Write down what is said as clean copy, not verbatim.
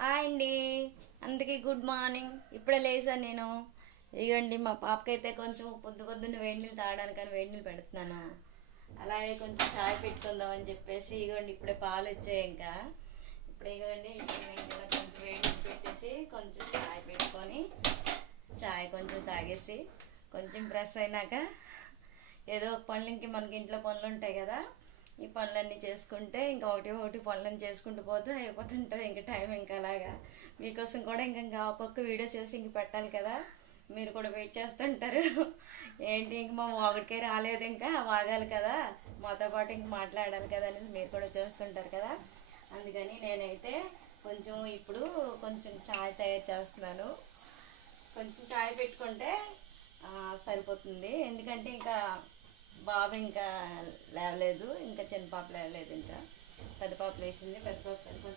Hi అండి, అందరికీ good morning. ఇప్పుడే లేసాను నేను. ఇగండి మా పాపకైతే కొంచెం పొద్దున్న వేడి నీళ్ళు తాగడానికని వేడి నీళ్ళు పెడుతున్నాను. అలాగే కొంచెం చాయ్ పెట్టుకుందామని చెప్పేసి ఇగోండి ఇప్పుడే పాలు వచ్చాయి. ఇంకా ఇప్పుడు ఇగోండి కొంచెం వేడి నీళ్ళు పెట్టేసి కొంచెం చాయ్ పెట్టుకొని చాయ్ కొంచెం తాగేసి కొంచెం ఫ్రెష్ అయినాక ఏదో ఒక పనులు ఇంక మనకి ఇంట్లో పనులు ఉంటాయి కదా, ఈ పనులన్నీ చేసుకుంటే ఇంకా ఒకటి ఒకటి పనులన్నీ చేసుకుంటూ పోతే అయిపోతుంటుంది ఇంకా టైం. ఇంకా అలాగా మీకోసం కూడా ఇంకా ఒక్కొక్క వీడియో చేసి ఇంక పెట్టాలి కదా, మీరు కూడా వెయిట్ చేస్తుంటారు. ఏంటి ఇంక మా ఒకటికే రాలేదు, ఇంకా వాగాలి కదా, మాతో పాటు ఇంక మాట్లాడాలి కదా అనేది మీరు కూడా చూస్తుంటారు కదా. అందుకని నేనైతే కొంచెం ఇప్పుడు కొంచెం చాయ్ తయారు చేస్తున్నాను. కొంచెం చాయ్ పెట్టుకుంటే సరిపోతుంది. ఎందుకంటే ఇంకా బాబు ఇంకా లేవలేదు, ఇంకా చిన్న పాప లేవలేదు, ఇంకా పెద్ద పాప లేచింది. పెద్ద పాప కొంచెం